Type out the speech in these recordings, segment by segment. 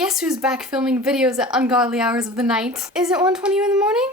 Guess who's back filming videos at ungodly hours of the night? Is it 1:20 in the morning?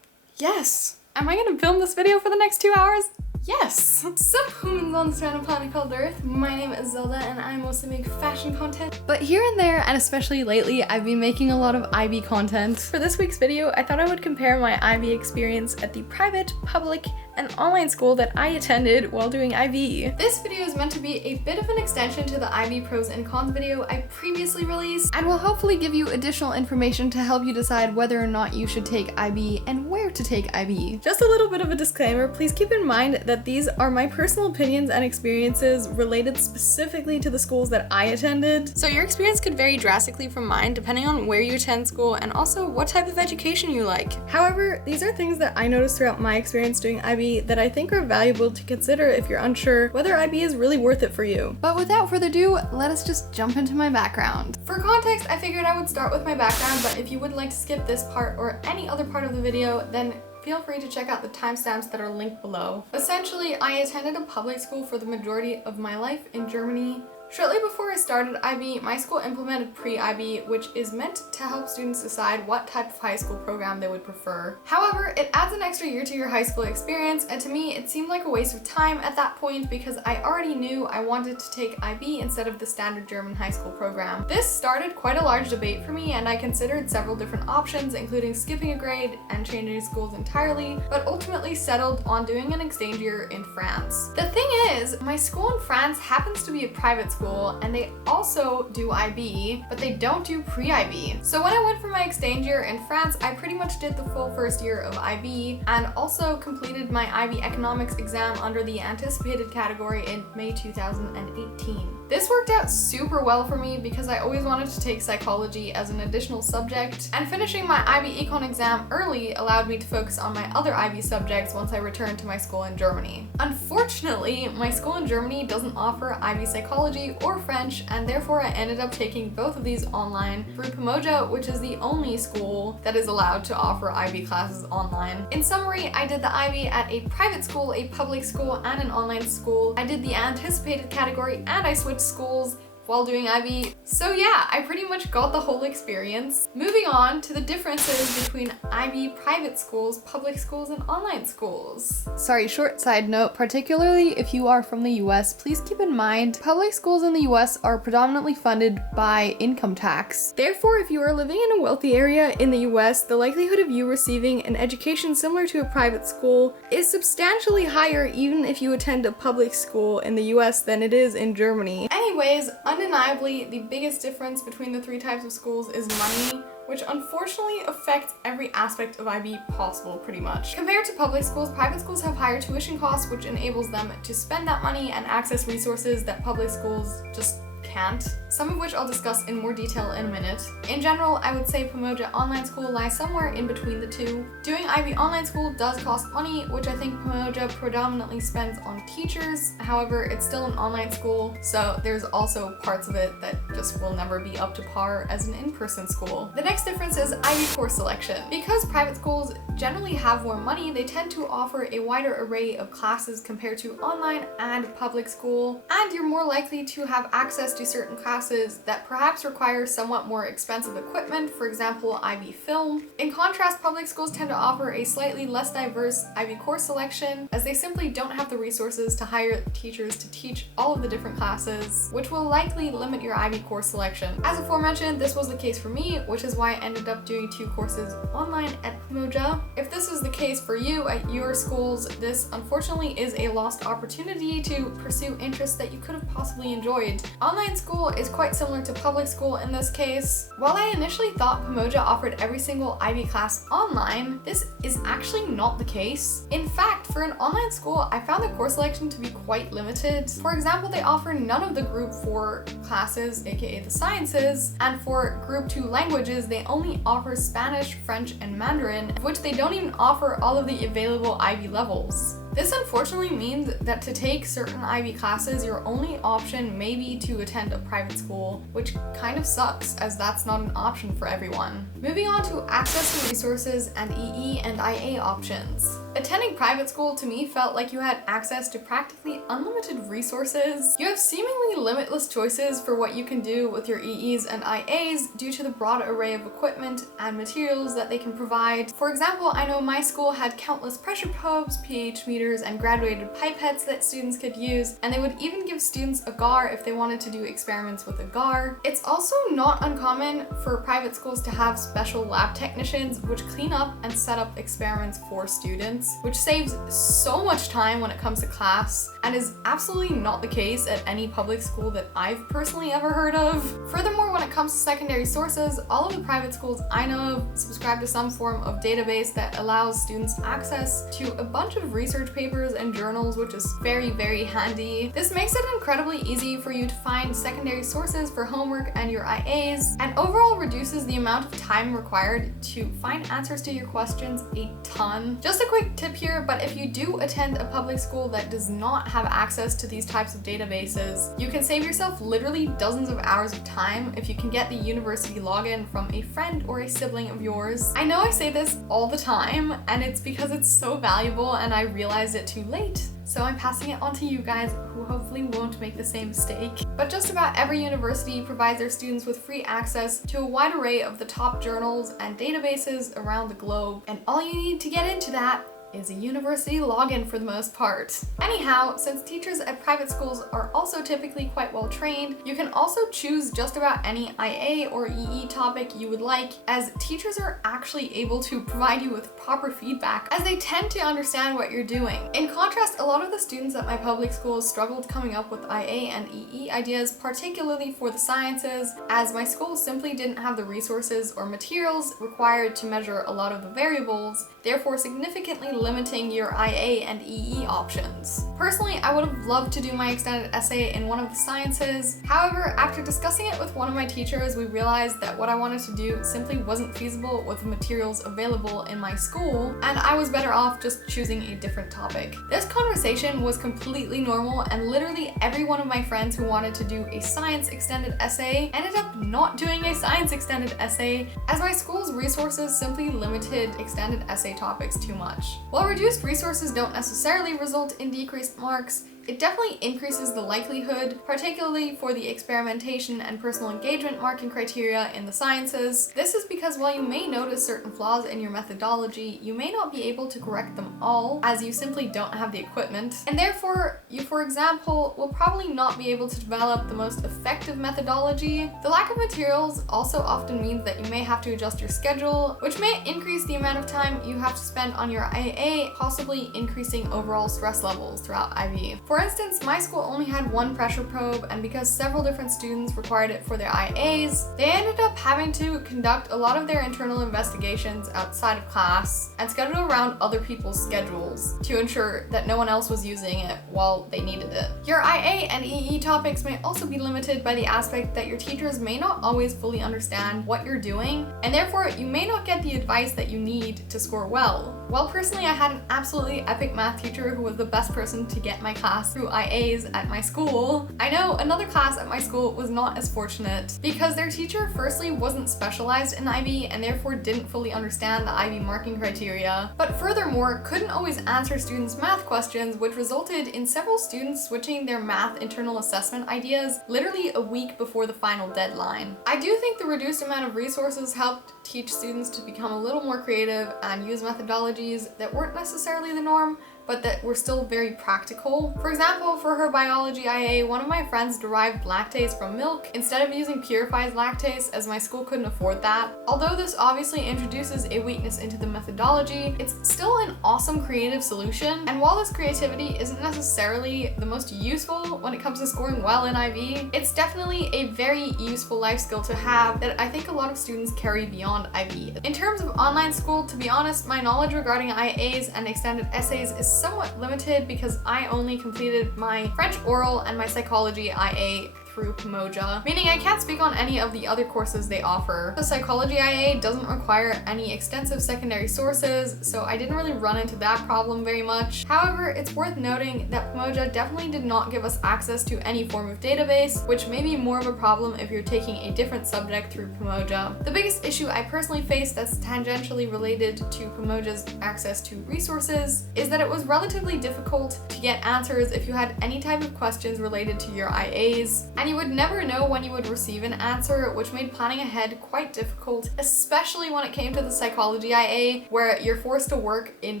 Yes. Am I gonna film this video for the next 2 hours? Yes! Sup humans on this random planet called Earth, my name is Zelda and I mostly make fashion content. But here and there, and especially lately, I've been making a lot of IB content. For this week's video, I thought I would compare my IB experience at the private, public, and online school that I attended while doing IB. This video is meant to be a bit of an extension to the IB pros and cons video I previously released, and will hopefully give you additional information to help you decide whether or not you should take IB and where to take IB. Just a little bit of a disclaimer, please keep in mind that these are my personal opinions and experiences related specifically to the schools that I attended. So your experience could vary drastically from mine depending on where you attend school and also what type of education you like. However, these are things that I noticed throughout my experience doing IB that I think are valuable to consider if you're unsure whether IB is really worth it for you. But without further ado, let us just jump into my background. For context, I figured I would start with my background, but if you would like to skip this part or any other part of the video, then feel free to check out the timestamps that are linked below. Essentially, I attended a public school for the majority of my life in Germany. Shortly before I started IB, my school implemented pre-IB, which is meant to help students decide what type of high school program they would prefer. However, it adds an extra year to your high school experience, and to me, it seemed like a waste of time at that point because I already knew I wanted to take IB instead of the standard German high school program. This started quite a large debate for me, and I considered several different options, including skipping a grade and changing schools entirely, but ultimately settled on doing an exchange year in France. The thing is, my school in France happens to be a private school, and they also do IB, but they don't do pre-IB. So when I went for my exchange year in France, I pretty much did the full first year of IB and also completed my IB economics exam under the anticipated category in May 2018. This worked out super well for me because I always wanted to take psychology as an additional subject, and finishing my IB econ exam early allowed me to focus on my other IB subjects once I returned to my school in Germany. Unfortunately, my school in Germany doesn't offer IB psychology or French, and therefore I ended up taking both of these online through Pamoja, which is the only school that is allowed to offer IB classes online. In summary, I did the IB at a private school, a public school, and an online school. I did the anticipated category and I switched schools while doing IB. So yeah, I pretty much got the whole experience. Moving on to the differences between IB private schools, public schools, and online schools. Sorry, short side note, particularly if you are from the US, please keep in mind public schools in the US are predominantly funded by income tax. Therefore, if you are living in a wealthy area in the US, the likelihood of you receiving an education similar to a private school is substantially higher even if you attend a public school in the US than it is in Germany. Anyways, undeniably, the biggest difference between the three types of schools is money, which unfortunately affects every aspect of IB possible pretty much. Compared to public schools, private schools have higher tuition costs, which enables them to spend that money and access resources that public schools just can't, some of which I'll discuss in more detail in a minute. In general, I would say Pamoja online school lies somewhere in between the two. Doing IB online school does cost money, which I think Pamoja predominantly spends on teachers. However, it's still an online school, so there's also parts of it that just will never be up to par as an in-person school. The next difference is IB course selection. Because private schools generally have more money, they tend to offer a wider array of classes compared to online and public school, and you're more likely to have access to certain classes that perhaps require somewhat more expensive equipment, for example, IB film. In contrast, public schools tend to offer a slightly less diverse IB course selection, as they simply don't have the resources to hire teachers to teach all of the different classes, which will likely limit your IB course selection. As aforementioned, this was the case for me, which is why I ended up doing 2 courses online at Pamoja. If this is the case for you at your schools, this unfortunately is a lost opportunity to pursue interests that you could have possibly enjoyed. Online school is quite similar to public school in this case. While I initially thought Pamoja offered every single IB class online, this is actually not the case. In fact, for an online school, I found the course selection to be quite limited. For example, they offer none of the group 4 classes, aka the sciences, and for group 2 languages, they only offer Spanish, French, and Mandarin, of which they don't even offer all of the available IB levels. This unfortunately means that to take certain IB classes, your only option may be to attend a private school, which kind of sucks as that's not an option for everyone. Moving on to access to resources and EE and IA options. Attending private school to me felt like you had access to practically unlimited resources. You have seemingly limitless choices for what you can do with your EEs and IAs due to the broad array of equipment and materials that they can provide. For example, I know my school had countless pressure probes, pH meters, and graduated pipettes that students could use, and they would even give students a GAR if they wanted to do experiments with a GAR. It's also not uncommon for private schools to have special lab technicians which clean up and set up experiments for students, which saves so much time when it comes to class and is absolutely not the case at any public school that I've personally ever heard of. Furthermore, when it comes to secondary sources, all of the private schools I know of subscribe to some form of database that allows students access to a bunch of research papers and journals, which is very, very handy. This makes it incredibly easy for you to find secondary sources for homework and your IAs, and overall reduces the amount of time required to find answers to your questions a ton. Just a quick tip here, but if you do attend a public school that does not have access to these types of databases, you can save yourself literally dozens of hours of time if you can get the university login from a friend or a sibling of yours. I know I say this all the time, and it's because it's so valuable and I realized it too late. So I'm passing it on to you guys who hopefully won't make the same mistake. But just about every university provides their students with free access to a wide array of the top journals and databases around the globe. And all you need to get into that is a university login for the most part. Anyhow, since teachers at private schools are also typically quite well trained, you can also choose just about any IA or EE topic you would like, as teachers are actually able to provide you with proper feedback as they tend to understand what you're doing. In contrast, a lot of the students at my public schools struggled coming up with IA and EE ideas, particularly for the sciences, as my school simply didn't have the resources or materials required to measure a lot of the variables, therefore significantly limiting your IA and EE options. Personally, I would have loved to do my extended essay in one of the sciences. However, after discussing it with one of my teachers, we realized that what I wanted to do simply wasn't feasible with the materials available in my school, and I was better off just choosing a different topic. This conversation was completely normal, and literally every one of my friends who wanted to do a science extended essay ended up not doing a science extended essay, as my school's resources simply limited extended essay topics too much. While reduced resources don't necessarily result in decreased marks, it definitely increases the likelihood, particularly for the experimentation and personal engagement marking criteria in the sciences. This is because while you may notice certain flaws in your methodology, you may not be able to correct them all, as you simply don't have the equipment. And therefore, you, for example, will probably not be able to develop the most effective methodology. The lack of materials also often means that you may have to adjust your schedule, which may increase the amount of time you have to spend on your IA, possibly increasing overall stress levels throughout IB. For instance, my school only had one pressure probe, and because several different students required it for their IAs, they ended up having to conduct a lot of their internal investigations outside of class and schedule around other people's schedules to ensure that no one else was using it while they needed it. Your IA and EE topics may also be limited by the aspect that your teachers may not always fully understand what you're doing, and therefore you may not get the advice that you need to score well. While personally I had an absolutely epic math teacher who was the best person to get my class through IAs at my school, I know another class at my school was not as fortunate because their teacher firstly wasn't specialized in IB and therefore didn't fully understand the IB marking criteria, but furthermore couldn't always answer students' math questions, which resulted in several students switching their math internal assessment ideas literally a week before the final deadline. I do think the reduced amount of resources helped teach students to become a little more creative and use methodologies that weren't necessarily the norm, but that were still very practical. For example, for her biology IA, one of my friends derived lactase from milk instead of using purified lactase, as my school couldn't afford that. Although this obviously introduces a weakness into the methodology, it's still an awesome creative solution, and while this creativity isn't necessarily the most useful when it comes to scoring well in IB, it's definitely a very useful life skill to have that I think a lot of students carry beyond IB. In terms of online school, to be honest, my knowledge regarding IAs and extended essays is somewhat limited because I only completed my French oral and my psychology IA through Pamoja, meaning I can't speak on any of the other courses they offer. The psychology IA doesn't require any extensive secondary sources, so I didn't really run into that problem very much. However, it's worth noting that Pamoja definitely did not give us access to any form of database, which may be more of a problem if you're taking a different subject through Pamoja. The biggest issue I personally faced that's tangentially related to Pamoja's access to resources is that it was relatively difficult to get answers if you had any type of questions related to your IAs, and you would never know when you would receive an answer, which made planning ahead quite difficult, especially when it came to the psychology IA, where you're forced to work in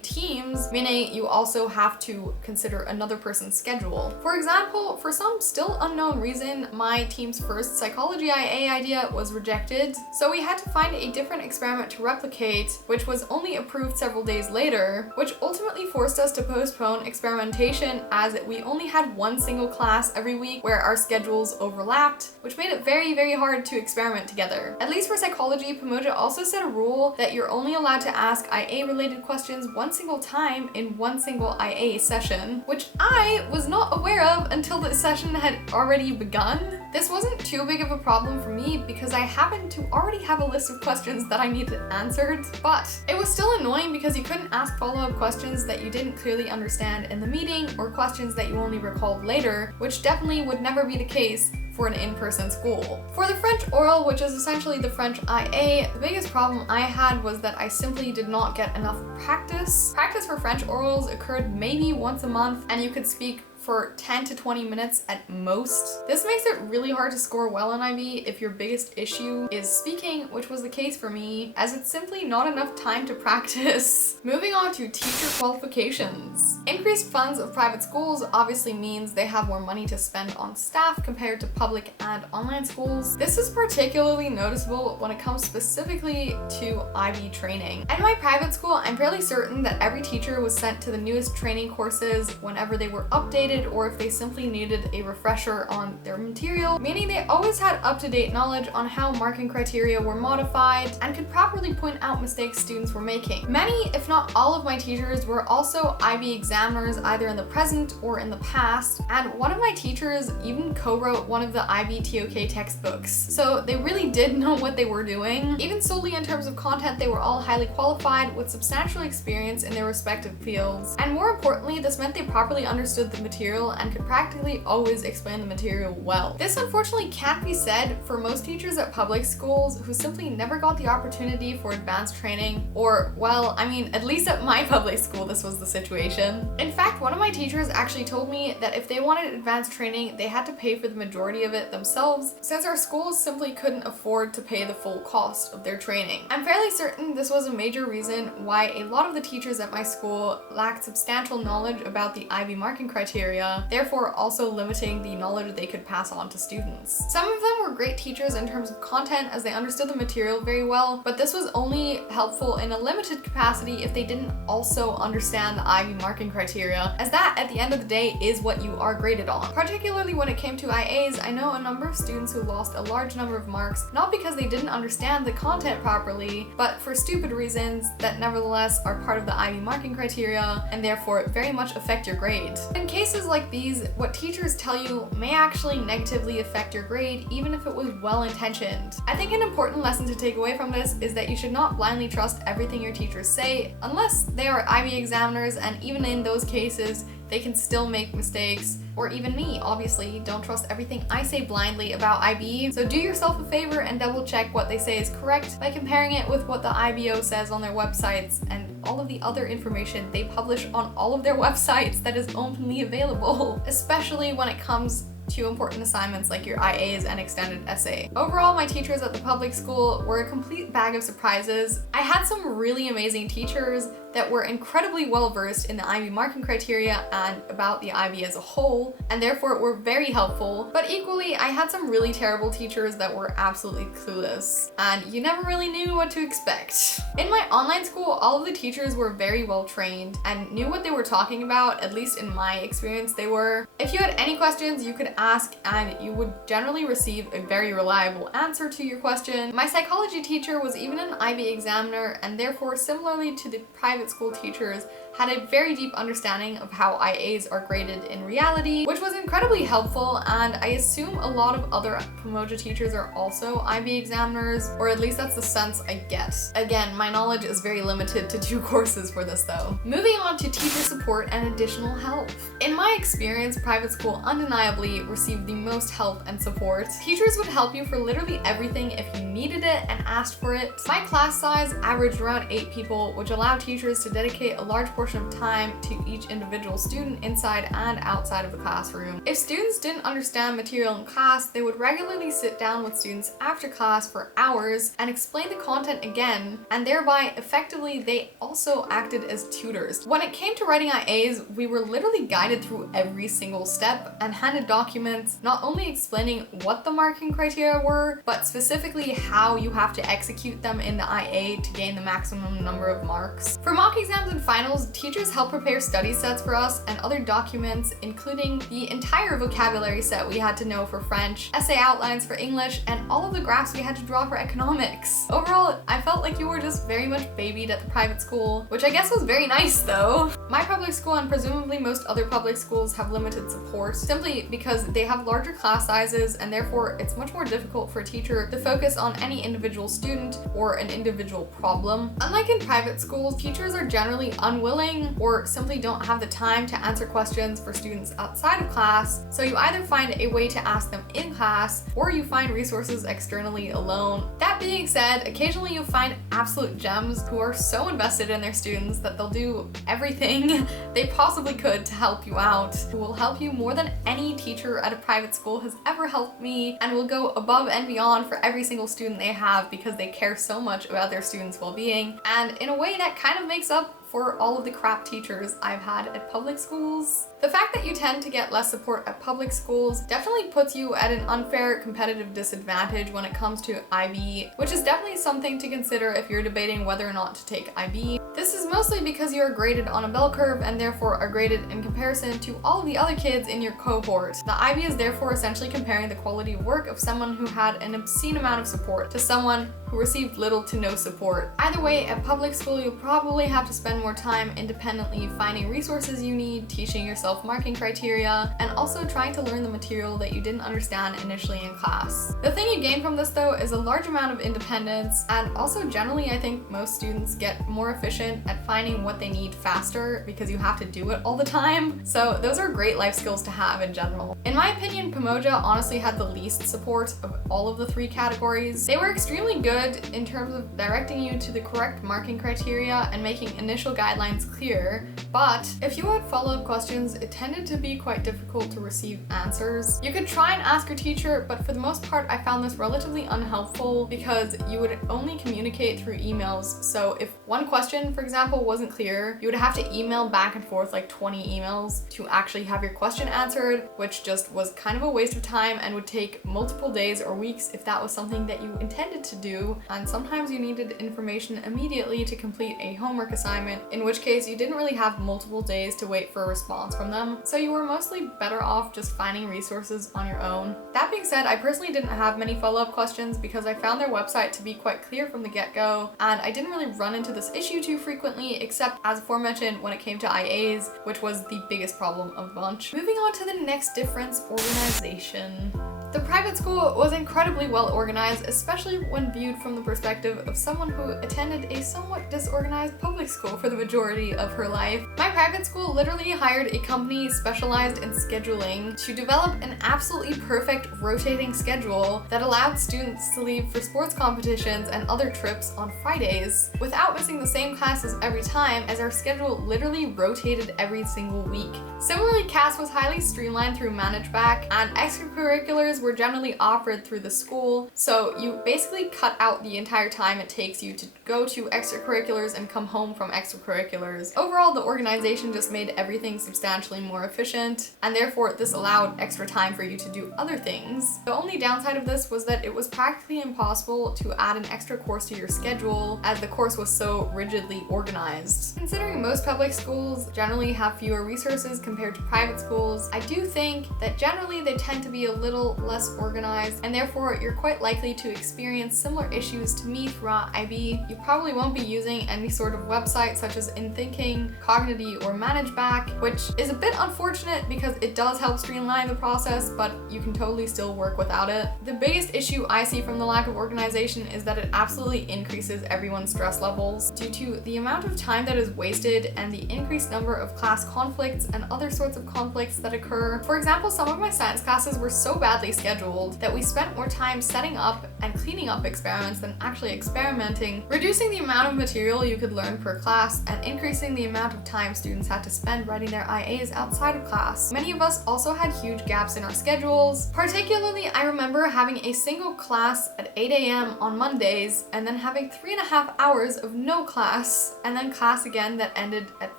teams, meaning you also have to consider another person's schedule. For example, for some still unknown reason, my team's first psychology IA idea was rejected, so we had to find a different experiment to replicate, which was only approved several days later, which ultimately forced us to postpone experimentation as we only had one single class every week where our schedules overlapped, which made it very, very hard to experiment together. At least for psychology, Pamoja also set a rule that you're only allowed to ask IA-related questions one single time in one single IA session, which I was not aware of until the session had already begun. This wasn't too big of a problem for me because I happened to already have a list of questions that I needed answered, but it was still annoying because you couldn't ask follow-up questions that you didn't clearly understand in the meeting or questions that you only recalled later, which definitely would never be the case for an in-person school. For the French oral, which is essentially the French IA, the biggest problem I had was that I simply did not get enough practice. Practice for French orals occurred maybe once a month, and you could speak for 10 to 20 minutes at most. This makes it really hard to score well on IB if your biggest issue is speaking, which was the case for me, as it's simply not enough time to practice. Moving on to teacher qualifications. Increased funds of private schools obviously means they have more money to spend on staff compared to public and online schools. This is particularly noticeable when it comes specifically to IB training. At my private school, I'm fairly certain that every teacher was sent to the newest training courses whenever they were updated, or if they simply needed a refresher on their material, meaning they always had up-to-date knowledge on how marking criteria were modified and could properly point out mistakes students were making. Many, if not all of my teachers were also IB examiners either in the present or in the past, and one of my teachers even co-wrote one of the IB TOK textbooks. So they really did know what they were doing. Even solely in terms of content, they were all highly qualified with substantial experience in their respective fields. And more importantly, this meant they properly understood the material and could practically always explain the material well. This unfortunately can't be said for most teachers at public schools who simply never got the opportunity for advanced training, or, well, I mean, at least at my public school this was the situation. In fact, one of my teachers actually told me that if they wanted advanced training, they had to pay for the majority of it themselves, since our schools simply couldn't afford to pay the full cost of their training. I'm fairly certain this was a major reason why a lot of the teachers at my school lacked substantial knowledge about the IB marking criteria, therefore also limiting the knowledge they could pass on to students. Some of them were great teachers in terms of content as they understood the material very well, but this was only helpful in a limited capacity if they didn't also understand the IB marking criteria, as that at the end of the day is what you are graded on. Particularly when it came to IAs, I know a number of students who lost a large number of marks, not because they didn't understand the content properly, but for stupid reasons that nevertheless are part of the IB marking criteria and therefore very much affect your grade. In cases like these, what teachers tell you may actually negatively affect your grade even if it was well-intentioned. I think an important lesson to take away from this is that you should not blindly trust everything your teachers say unless they are IB examiners, and even in those cases they can still make mistakes. Or even me, obviously, don't trust everything I say blindly about IB, so do yourself a favor and double check what they say is correct by comparing it with what the IBO says on their websites and all of the other information they publish on all of their websites that is openly available, especially when it comes to important assignments like your IAs and extended essay. Overall, my teachers at the public school were a complete bag of surprises. I had some really amazing teachers that were incredibly well versed in the IB marking criteria and about the IB as a whole, and therefore were very helpful, but equally I had some really terrible teachers that were absolutely clueless, and you never really knew what to expect. In my online school, all of the teachers were very well trained and knew what they were talking about, at least in my experience they were. If you had any questions, you could ask and you would generally receive a very reliable answer to your question. My psychology teacher was even an IB examiner, and therefore, similarly to the private private school teachers had a very deep understanding of how IAs are graded in reality, which was incredibly helpful, and I assume a lot of other Pamoja teachers are also IB examiners, or at least that's the sense I get. Again, my knowledge is very limited to 2 courses for this though. Moving on to teacher support and additional help. In my experience, private school undeniably received the most help and support. Teachers would help you for literally everything if you needed it and asked for it. My class size averaged around 8 people, which allowed teachers to dedicate a large portion of time to each individual student inside and outside of the classroom. If students didn't understand material in class, they would regularly sit down with students after class for hours and explain the content again, and thereby effectively they also acted as tutors. When it came to writing IAs, we were literally guided through every single step and handed documents not only explaining what the marking criteria were, but specifically how you have to execute them in the IA to gain the maximum number of marks. For mock exams and finals, teachers help prepare study sets for us and other documents, including the entire vocabulary set we had to know for French, essay outlines for English, and all of the graphs we had to draw for economics. Overall, I felt like you were just very much babied at the private school, which I guess was very nice though. My public school and presumably most other public schools have limited support, simply because they have larger class sizes and therefore it's much more difficult for a teacher to focus on any individual student or an individual problem. Unlike in private schools, teachers are generally unwilling or simply don't have the time to answer questions for students outside of class, so you either find a way to ask them in class or you find resources externally alone. That being said, occasionally you'll find absolute gems who are so invested in their students that they'll do everything they possibly could to help you out, who will help you more than any teacher at a private school has ever helped me, and will go above and beyond for every single student they have because they care so much about their students' well-being, and in a way that kind of makes up for all of the crap teachers I've had at public schools. The fact that you tend to get less support at public schools definitely puts you at an unfair competitive disadvantage when it comes to IB, which is definitely something to consider if you're debating whether or not to take IB. This is mostly because you are graded on a bell curve and therefore are graded in comparison to all of the other kids in your cohort. The IB is therefore essentially comparing the quality of work of someone who had an obscene amount of support to someone who received little to no support. Either way, at public school you'll probably have to spend more time independently finding resources you need, teaching yourself marking criteria, and also trying to learn the material that you didn't understand initially in class. The thing you gain from this though is a large amount of independence, and also generally I think most students get more efficient at finding what they need faster because you have to do it all the time. So those are great life skills to have in general. In my opinion, Pamoja honestly had the least support of all of the 3 categories. They were extremely good in terms of directing you to the correct marking criteria and making initial guidelines clear, but if you had follow-up questions, it tended to be quite difficult to receive answers. You could try and ask your teacher, but for the most part I found this relatively unhelpful because you would only communicate through emails. So if one question, for example, wasn't clear, you would have to email back and forth like 20 emails to actually have your question answered, which just was kind of a waste of time and would take multiple days or weeks if that was something that you intended to do. And sometimes you needed information immediately to complete a homework assignment, in which case you didn't really have multiple days to wait for a response from them, so you were mostly better off just finding resources on your own. That being said, I personally didn't have many follow-up questions because I found their website to be quite clear from the get-go, and I didn't really run into this issue too frequently, except as aforementioned when it came to IAs, which was the biggest problem of the bunch. Moving on to the next difference, organization. The private school was incredibly well organized, especially when viewed from the perspective of someone who attended a somewhat disorganized public school for the majority of her life. My private school literally hired a company specialized in scheduling to develop an absolutely perfect rotating schedule that allowed students to leave for sports competitions and other trips on Fridays without missing the same classes every time, as our schedule literally rotated every single week. Similarly, CAS was highly streamlined through ManageBack, and extracurriculars were generally offered through the school, so you basically cut out the entire time it takes you to go to extracurriculars and come home from extracurriculars. Overall, the organization just made everything substantially more efficient, and therefore this allowed extra time for you to do other things. The only downside of this was that it was practically impossible to add an extra course to your schedule, as the course was so rigidly organized. Considering most public schools generally have fewer resources compared to private schools, I do think that generally they tend to be a little less organized, and therefore you're quite likely to experience similar issues to me throughout IB. You probably won't be using any sort of website such as InThinking, Cognity, or ManageBack, which is a bit unfortunate because it does help streamline the process, but you can totally still work without it. The biggest issue I see from the lack of organization is that it absolutely increases everyone's stress levels due to the amount of time that is wasted and the increased number of class conflicts and other sorts of conflicts that occur. For example, some of my science classes were so badly scheduled that we spent more time setting up and cleaning up experiments than actually experimenting, reducing the amount of material you could learn per class and increasing the amount of time students had to spend writing their IAs outside of class. Many of us also had huge gaps in our schedules. Particularly, I remember having a single class at 8 a.m. on Mondays and then having 3.5 hours of no class and then class again that ended at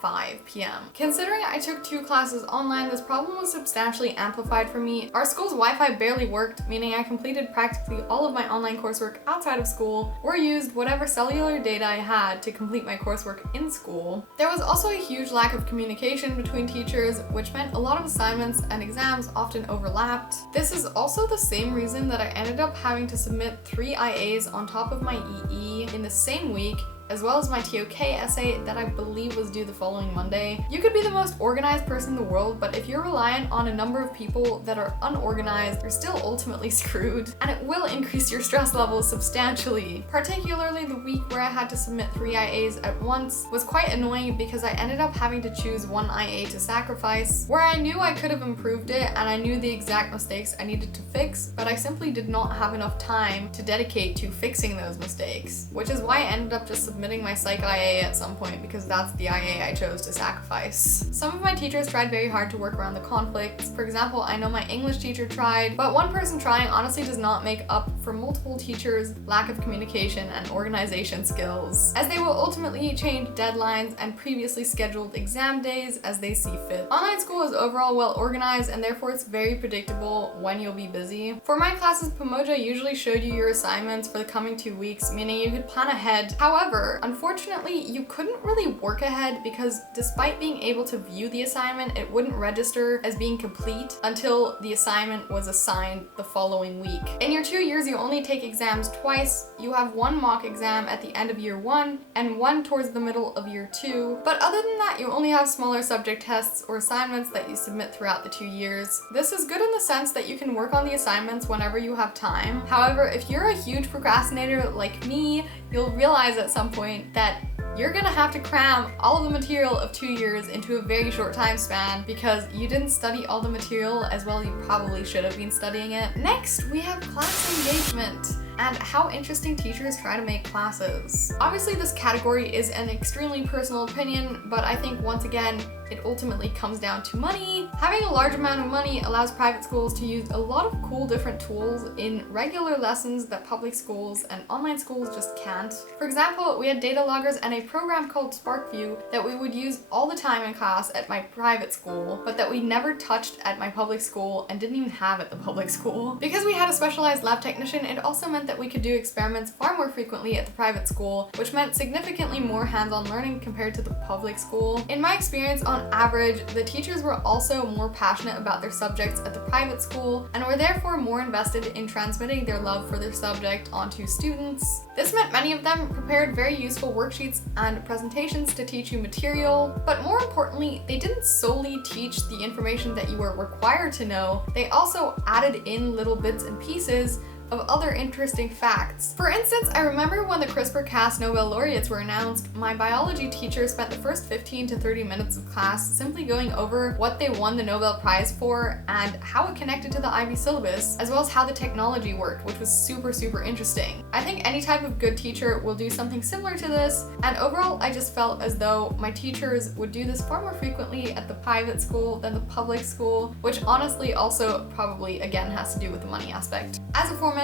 5 p.m. Considering I took 2 classes online, this problem was substantially amplified for me. Our school's Wi-Fi barely worked, meaning I completed practically all of my online coursework outside of school or used whatever cellular data I had to complete my coursework in school. There was also a huge lack of communication between teachers, which meant a lot of assignments and exams often overlapped. This is also the same reason that I ended up having to submit 3 IAs on top of my EE in the same week, as well as my TOK essay that I believe was due the following Monday. You could be the most organized person in the world, but if you're reliant on a number of people that are unorganized, you're still ultimately screwed, and it will increase your stress levels substantially. Particularly the week where I had to submit 3 IAs at once was quite annoying because I ended up having to choose one IA to sacrifice, where I knew I could have improved it and I knew the exact mistakes I needed to fix, but I simply did not have enough time to dedicate to fixing those mistakes, which is why I ended up just submitting my psych IA at some point because that's the IA I chose to sacrifice. Some of my teachers tried very hard to work around the conflicts. For example, I know my English teacher tried, but one person trying honestly does not make up for multiple teachers' lack of communication and organization skills, as they will ultimately change deadlines and previously scheduled exam days as they see fit. Online school is overall well organized and therefore it's very predictable when you'll be busy. For my classes, Pamoja usually showed you your assignments for the coming 2 weeks, meaning you could plan ahead. However, unfortunately, you couldn't really work ahead because despite being able to view the assignment, it wouldn't register as being complete until the assignment was assigned the following week. In your 2 years, you only take exams twice. You have 1 mock exam at the end of year 1 and 1 towards the middle of year 2. But other than that, you only have smaller subject tests or assignments that you submit throughout the 2 years. This is good in the sense that you can work on the assignments whenever you have time. However, if you're a huge procrastinator like me, you'll realize at some point that you're gonna have to cram all of the material of 2 years into a very short time span because you didn't study all the material as well you probably should have been studying it. Next, we have class engagement and how interesting teachers try to make classes. Obviously, this category is an extremely personal opinion, but I think once again, it ultimately comes down to money. Having a large amount of money allows private schools to use a lot of cool different tools in regular lessons that public schools and online schools just can't. For example, we had data loggers and a program called SparkView that we would use all the time in class at my private school, but that we never touched at my public school and didn't even have at the public school. Because we had a specialized lab technician, it also meant that we could do experiments far more frequently at the private school, which meant significantly more hands-on learning compared to the public school. In my experience, on average, the teachers were also more passionate about their subjects at the private school and were therefore more invested in transmitting their love for their subject onto students. This meant many of them prepared very useful worksheets and presentations to teach you material, but more importantly, they didn't solely teach the information that you were required to know, they also added in little bits and pieces of other interesting facts. For instance, I remember when the CRISPR-Cas Nobel laureates were announced, my biology teacher spent the first 15 to 30 minutes of class simply going over what they won the Nobel Prize for and how it connected to the IB syllabus, as well as how the technology worked, which was super interesting. I think any type of good teacher will do something similar to this, and overall I just felt as though my teachers would do this far more frequently at the private school than the public school, which honestly also probably again has to do with the money aspect. As aforementioned,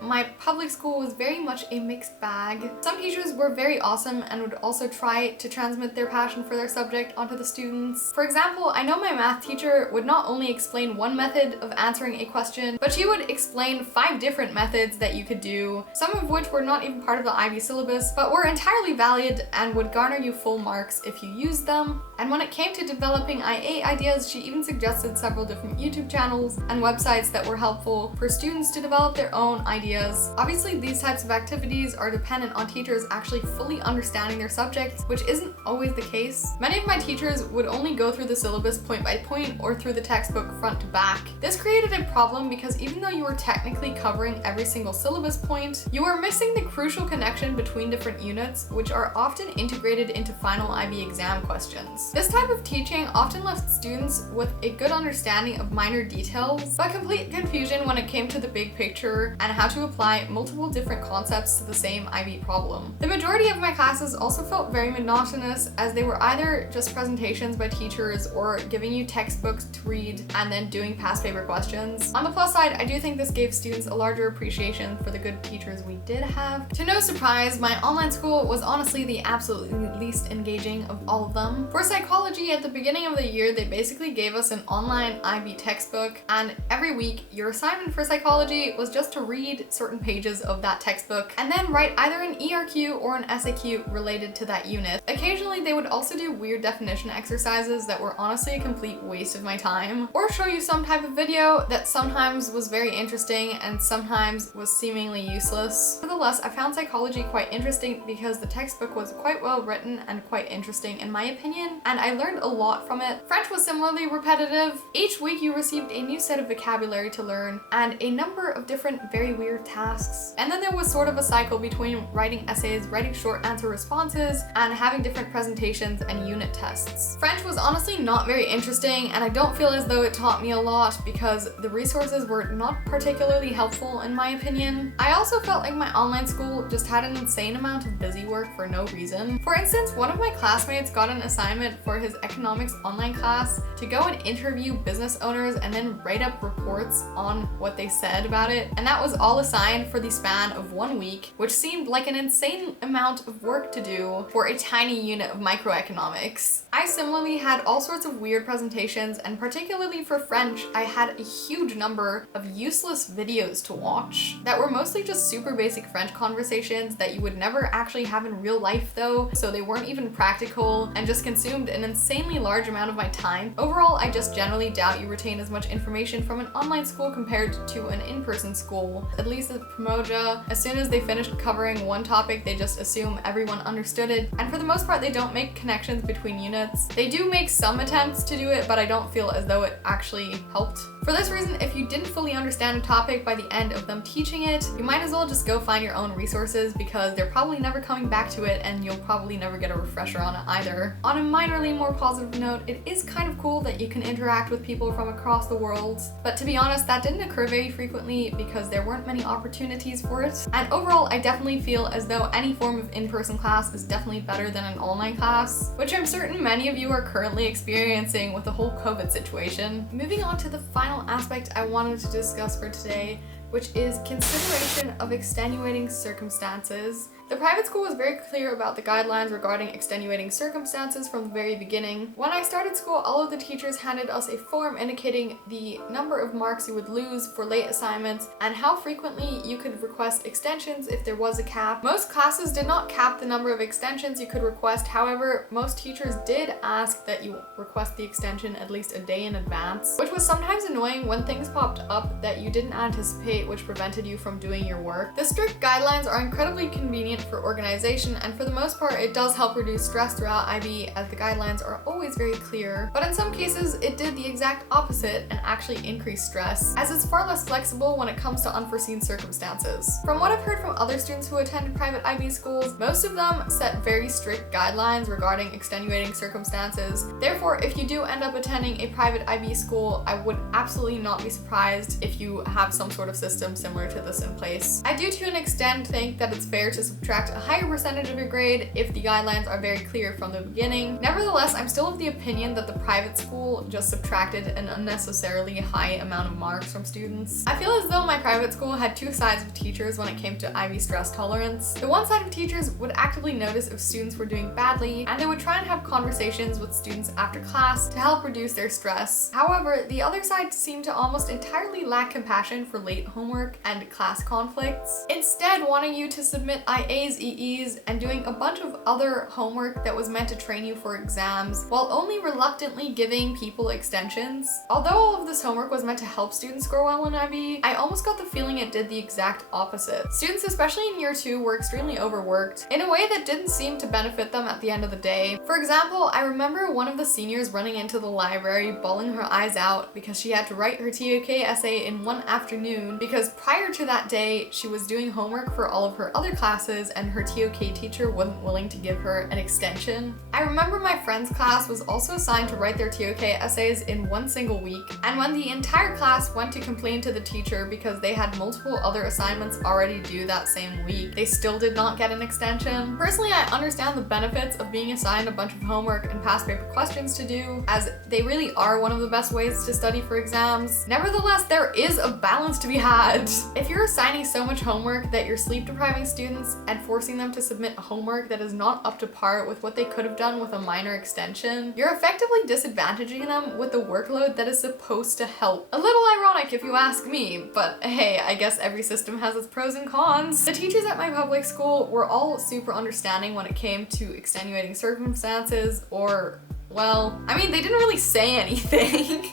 my public school was very much a mixed bag. Some teachers were very awesome and would also try to transmit their passion for their subject onto the students. For example, I know my math teacher would not only explain one method of answering a question, but she would explain 5 different methods that you could do, some of which were not even part of the IB syllabus, but were entirely valid and would garner you full marks if you used them. And when it came to developing IA ideas, she even suggested several different YouTube channels and websites that were helpful for students to develop their own ideas. Obviously, these types of activities are dependent on teachers actually fully understanding their subjects, which isn't always the case. Many of my teachers would only go through the syllabus point by point or through the textbook front to back. This created a problem because even though you were technically covering every single syllabus point, you were missing the crucial connection between different units, which are often integrated into final IB exam questions. This type of teaching often left students with a good understanding of minor details, but complete confusion when it came to the big picture and how to apply multiple different concepts to the same IB problem. The majority of my classes also felt very monotonous, as they were either just presentations by teachers or giving you textbooks to read and then doing past paper questions. On the plus side, I do think this gave students a larger appreciation for the good teachers we did have. To no surprise, my online school was honestly the absolutely least engaging of all of them. For psychology, at the beginning of the year, they basically gave us an online IB textbook, and every week your assignment for psychology was just to read certain pages of that textbook and then write either an ERQ or an SAQ related to that unit. Occasionally, they would also do weird definition exercises that were honestly a complete waste of my time, or show you some type of video that sometimes was very interesting and sometimes was seemingly useless. Nevertheless, I found psychology quite interesting because the textbook was quite well written and quite interesting in my opinion, and I learned a lot from it. French was similarly repetitive. Each week you received a new set of vocabulary to learn and a number of different very weird tasks. And then there was sort of a cycle between writing essays, writing short answer responses, and having different presentations and unit tests. French was honestly not very interesting, and I don't feel as though it taught me a lot because the resources were not particularly helpful in my opinion. I also felt like my online school just had an insane amount of busy work for no reason. For instance, one of my classmates got an assignment for his economics online class to go and interview business owners and then write up reports on what they said about it, and that was all assigned for the span of 1 week, which seemed like an insane amount of work to do for a tiny unit of microeconomics. I similarly had all sorts of weird presentations, and particularly for French, I had a huge number of useless videos to watch that were mostly just super basic French conversations that you would never actually have in real life though, so they weren't even practical and just consumed an insanely large amount of my time. Overall, I just generally doubt you retain as much information from an online school compared to an in-person school. At least at Pamoja, as soon as they finished covering one topic, they just assume everyone understood it, and for the most part, they don't make connections between units. They do make some attempts to do it, but I don't feel as though it actually helped. For this reason, if you didn't fully understand a topic by the end of them teaching it, you might as well just go find your own resources because they're probably never coming back to it and you'll probably never get a refresher on it either. On a minorly more positive note, it is kind of cool that you can interact with people from across the world, but to be honest, that didn't occur very frequently because there weren't many opportunities for it. And overall, I definitely feel as though any form of in-person class is definitely better than an online class, which I'm certain many of you are currently experiencing with the whole COVID situation. Moving on to the final aspect I wanted to discuss for today, which is consideration of extenuating circumstances. The private school was very clear about the guidelines regarding extenuating circumstances from the very beginning. When I started school, all of the teachers handed us a form indicating the number of marks you would lose for late assignments and how frequently you could request extensions if there was a cap. Most classes did not cap the number of extensions you could request. However, most teachers did ask that you request the extension at least a day in advance, which was sometimes annoying when things popped up that you didn't anticipate, which prevented you from doing your work. The strict guidelines are incredibly convenient for organization, and for the most part it does help reduce stress throughout IB as the guidelines are always very clear, but in some cases it did the exact opposite and actually increased stress, as it's far less flexible when it comes to unforeseen circumstances. From what I've heard from other students who attended private IB schools, most of them set very strict guidelines regarding extenuating circumstances. Therefore, if you do end up attending a private IB school, I would absolutely not be surprised if you have some sort of system similar to this in place. I do to an extent think that it's fair to subtract a higher percentage of your grade if the guidelines are very clear from the beginning. Nevertheless, I'm still of the opinion that the private school just subtracted an unnecessarily high amount of marks from students. I feel as though my private school had two sides of teachers when it came to IB stress tolerance. The one side of teachers would actively notice if students were doing badly, and they would try and have conversations with students after class to help reduce their stress. However, the other side seemed to almost entirely lack compassion for late homework and class conflicts, instead wanting you to submit IA IAs, EEs, and doing a bunch of other homework that was meant to train you for exams, while only reluctantly giving people extensions. Although all of this homework was meant to help students score well in IB, I almost got the feeling it did the exact opposite. Students, especially in year 2, were extremely overworked in a way that didn't seem to benefit them at the end of the day. For example, I remember one of the seniors running into the library bawling her eyes out because she had to write her TOK essay in one afternoon because prior to that day, she was doing homework for all of her other classes and her TOK teacher wasn't willing to give her an extension. I remember my friend's class was also assigned to write their TOK essays in one single week, and when the entire class went to complain to the teacher because they had multiple other assignments already due that same week, they still did not get an extension. Personally, I understand the benefits of being assigned a bunch of homework and past paper questions to do, as they really are one of the best ways to study for exams. Nevertheless, there is a balance to be had. If you're assigning so much homework that you're sleep depriving students and forcing them to submit homework that is not up to par with what they could have done with a minor extension, you're effectively disadvantaging them with the workload that is supposed to help. A little ironic if you ask me, but hey, I guess every system has its pros and cons. The teachers at my public school were all super understanding when it came to extenuating circumstances, or, well, I mean, they didn't really say anything.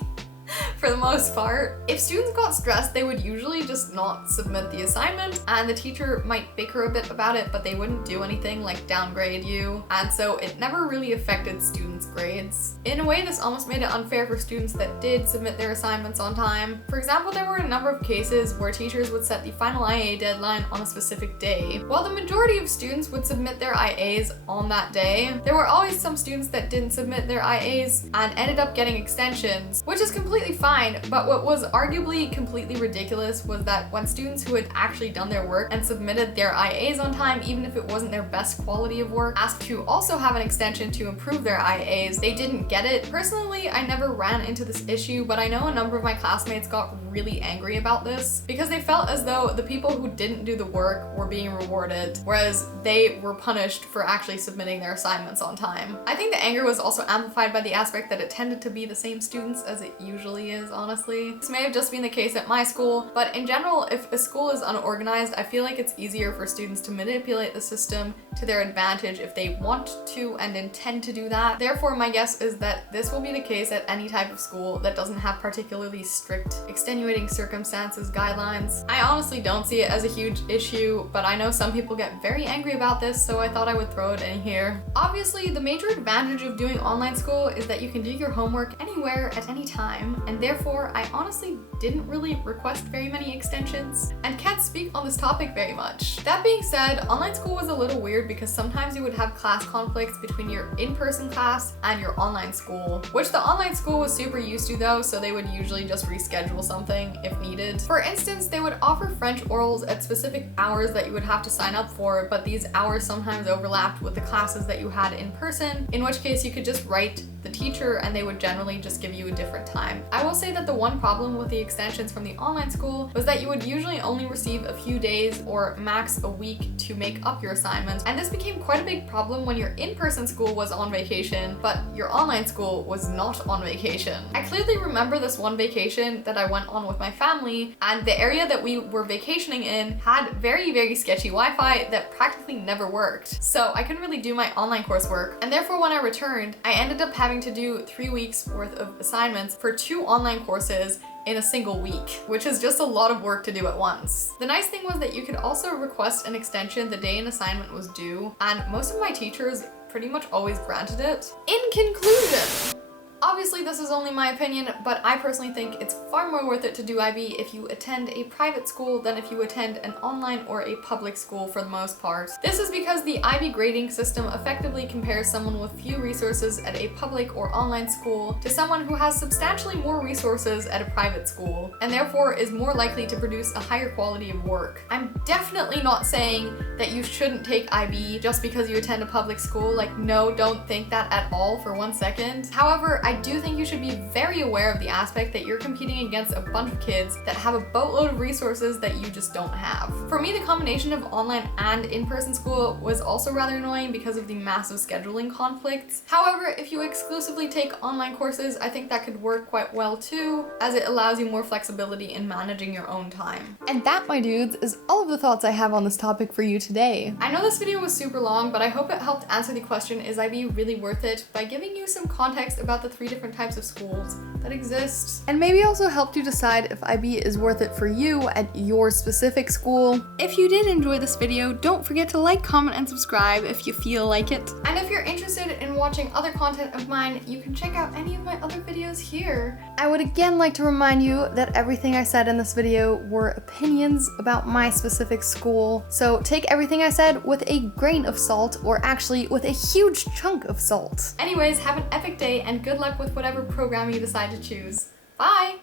For the most part. If students got stressed, they would usually just not submit the assignment, and the teacher might bicker a bit about it, but they wouldn't do anything like downgrade you, and so it never really affected students' grades. In a way, this almost made it unfair for students that did submit their assignments on time. For example, there were a number of cases where teachers would set the final IA deadline on a specific day. While the majority of students would submit their IAs on that day, there were always some students that didn't submit their IAs and ended up getting extensions, which is completely fine, but what was arguably completely ridiculous was that when students who had actually done their work and submitted their IAs on time, even if it wasn't their best quality of work, asked to also have an extension to improve their IAs, they didn't get it. Personally, I never ran into this issue, but I know a number of my classmates got really angry about this because they felt as though the people who didn't do the work were being rewarded, whereas they were punished for actually submitting their assignments on time. I think the anger was also amplified by the aspect that it tended to be the same students as it usually is, honestly. This may have just been the case at my school, but in general, if a school is unorganized, I feel like it's easier for students to manipulate the system to their advantage if they want to and intend to do that. Therefore, my guess is that this will be the case at any type of school that doesn't have particularly strict extenuating circumstances guidelines. I honestly don't see it as a huge issue, but I know some people get very angry about this, so I thought I would throw it in here. Obviously, the major advantage of doing online school is that you can do your homework anywhere at any time, and therefore I honestly didn't really request very many extensions and can't speak on this topic very much. That being said, online school was a little weird because sometimes you would have class conflicts between your in-person class and your online school, which the online school was super used to though, so they would usually just reschedule something if needed. For instance, they would offer French orals at specific hours that you would have to sign up for, but these hours sometimes overlapped with the classes that you had in person, in which case you could just write the teacher and they would generally just give you a different time. I will say that the one problem with the extensions from the online school was that you would usually only receive a few days or max a week to make up your assignments, and this became quite a big problem when your in-person school was on vacation, but your online school was not on vacation. I clearly remember this one vacation that I went on with my family, and the area that we were vacationing in had very, very sketchy Wi-Fi that practically never worked. So I couldn't really do my online coursework, and therefore when I returned, I ended up having to do 3 weeks worth of assignments for 2 online courses in a single week, which is just a lot of work to do at once. The nice thing was that you could also request an extension the day an assignment was due, and most of my teachers pretty much always granted it. In conclusion, obviously this is only my opinion, but I personally think it's far more worth it to do IB if you attend a private school than if you attend an online or a public school for the most part. This is because the IB grading system effectively compares someone with few resources at a public or online school to someone who has substantially more resources at a private school, and therefore is more likely to produce a higher quality of work. I'm definitely not saying that you shouldn't take IB just because you attend a public school. Like, no, don't think that at all for 1 second. However, I do think you should be very aware of the aspect that you're competing against a bunch of kids that have a boatload of resources that you just don't have. For me, the combination of online and in-person school was also rather annoying because of the massive scheduling conflicts. However, if you exclusively take online courses, I think that could work quite well too, as it allows you more flexibility in managing your own time. And that, my dudes, is all of the thoughts I have on this topic for you today. I know this video was super long, but I hope it helped answer the question, is IB really worth it, by giving you some context about the 3 different types of schools that exist. And maybe also helped you decide if IB is worth it for you at your specific school. If you did enjoy this video, don't forget to like, comment, and subscribe if you feel like it. And if you're interested in watching other content of mine, you can check out any of my other videos here. I would again like to remind you that everything I said in this video were opinions about my specific school, so take everything I said with a grain of salt, or actually with a huge chunk of salt. Anyways, have an epic day and good luck with whatever program you decide to choose. Bye!